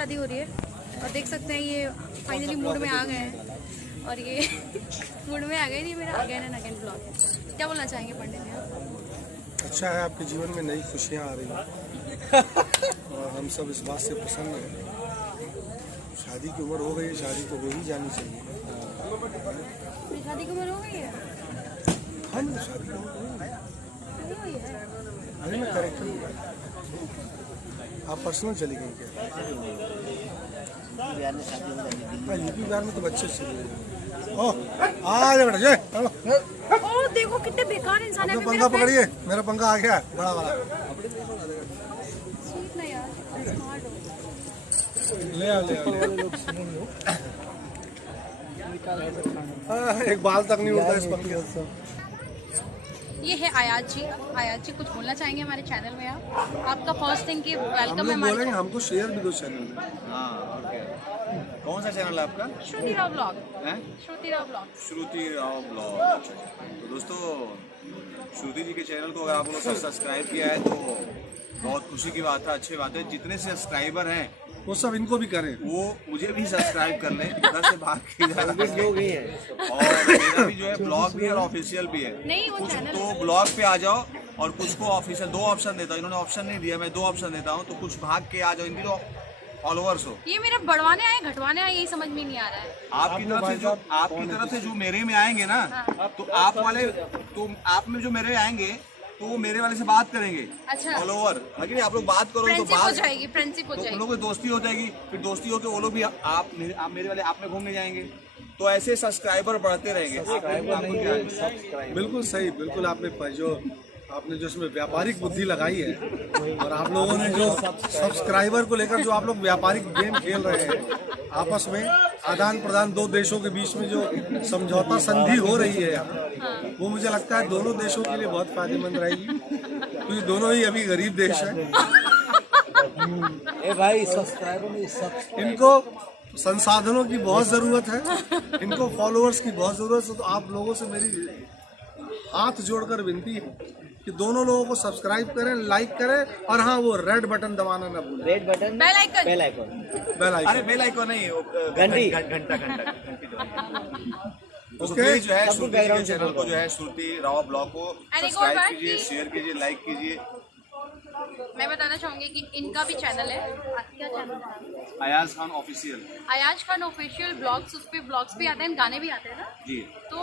शादी हो रही है और देख सकते हैं ये फाइनली मूड में आ गए हैं और ये मूड में आ गए। नहीं, मेरा अगेन एंड अगेन ब्लॉग है। क्या बोलना चाहेंगे पंडित जी आप? अच्छा है, आपके जीवन में नई खुशियाँ आ रही हैं और हम सब इस बात से प्रसन्न हैं। शादी की उम्र हो गई है, शादी तो हो ही जानी चाहिए। मेरी शादी की उम्र हो गई है? हम शादी की उम्र नहीं हुई है। अरे मैं करेक्टर आप पर्सनल चली गई क्या? हाँ, यूपी बिहार में तो बच्चे चले गए। ओह आ जा बेटा, ये चलो। ओ देखो कितने बेकार इंसान है। अपना पंखा पकड़िए, मेरा पंखा आ गया है बड़ा वाला। स्वीट ना यार, स्मार्ट हो। ले आओ। एक बाल तक नहीं उड़ता इस पंखे से। ये है आयाज जी। आयाज जी कुछ बोलना चाहेंगे हमारे चैनल में आप? आपका फर्स्ट थिंग की हम वेलकम है लोग हमारे बोलेंगे, हमको शेयर भी दो चैनल में। हाँ, ओके। कौन सा चैनल है आपका? श्रुति राव ब्लॉग। हैं? श्रुति राव ब्लॉग। श्रुति राव ब्लॉग। तो दोस्तों, श्रुति जी के चैनल को अगर आप लोगों ने सब्सक्राइब किया है तो बहुत खुशी की बात है, अच्छी बात है। जितने सब्सक्राइबर हैं वो सब इनको भी करें। वो मुझे भी सब्सक्राइब कर लें, इधर से भाग के इधर आ गए। और मेरा भी जो है ब्लॉग भी है और ऑफिशियल भी है। नहीं, वो कुछ चैनल तो ब्लॉग पे आ जाओ और कुछ को ऑफिशियल। दो ऑप्शन देता हूँ, इन्होंने ऑप्शन नहीं दिया, मैं दो ऑप्शन देता हूँ। तो कुछ भाग के आ जाओ, इनकी तो फॉलोअर्स हो। ये मेरा बढ़वाने आए घटवाने आए, यही समझ में नहीं आ रहा है। आपकी तरफ से जो मेरे में आएंगे ना, तो आप वाले, तो आप में जो मेरे आएंगे तो वो मेरे वाले से बात करेंगे। अच्छा। फॉलोवर अगर आप लोग बात करो तो फ्रेंडशिप हो बात जाएगी, फ्रेंडशिप हो तो उन जाएगी। लोगों की दोस्ती हो जाएगी, फिर दोस्ती होकर वो लोग भी आप मेरे वाले आप में घूमने जाएंगे। तो ऐसे सब्सक्राइबर बढ़ते रहेंगे। बिल्कुल सही, बिल्कुल आपने जो इसमें व्यापारिक बुद्धि लगाई है और आप लोगों ने जो सब्सक्राइबर को लेकर जो आप लोग व्यापारिक गेम खेल रहे हैं, आपस में आदान प्रदान दो देशों के बीच में जो समझौता संधि हो रही है, वो मुझे लगता है दोनों देशों के लिए बहुत फायदेमंद रहेगी, क्योंकि दोनों ही अभी गरीब देश है। भाई सब्सक्राइबर इनको संसाधनों की बहुत जरूरत है, इनको फॉलोअर्स की बहुत जरूरत है। तो आप लोगों से मेरी हाथ जोड़कर विनती है कि दोनों लोगों को सब्सक्राइब करें, लाइक करें और हाँ, वो रेड बटन दबाना ना भूलें। Red button, bell icon. Bell icon, bell icon. अरे बेल आइकन नहीं, घंटा। तो ओके। प्लीज जो है श्रुति जी के चैनल को जो है श्रुति राव ब्लॉग को सब्सक्राइब कीजिए, शेयर कीजिए, लाइक कीजिए। मैं बताना चाहूंगी कि इनका भी चैनल है। क्या चैनल है? Ayaz Khan official Ayaz Khan official blogs. उस पे ब्लॉग्स भी आते हैं, गाने भी आते हैं ना जी। तो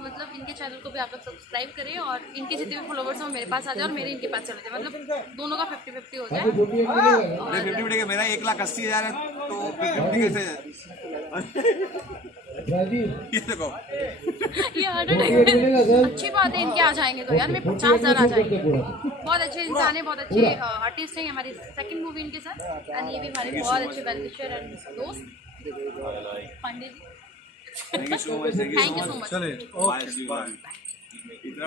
मतलब इनके चैनल को भी आप लोग सब्सक्राइब करें और इनके जितने भी फॉलोवर्स हैं वो मेरे पास आ जाए और मेरे इनके पास चले जाए, मतलब दोनों का 50-50 हो जाए। 50 का मेरा 1,80,000 है तो 50 कैसे? ये देखो, ये हार्ट अटैक। अच्छी बात है, इनके आ जाएंगे तो यार मैं 50,000 आ जाएंगे। बहुत अच्छे इंसान है, बहुत अच्छे आर्टिस्ट हैं। हमारी सेकंड मूवी इनके साथ एंड ये भी हमारे बहुत अच्छे वेलविशर एंड दोस्त Pandit ji. Thank you so much. Thank you so much. चले, ओके, बाय। इतना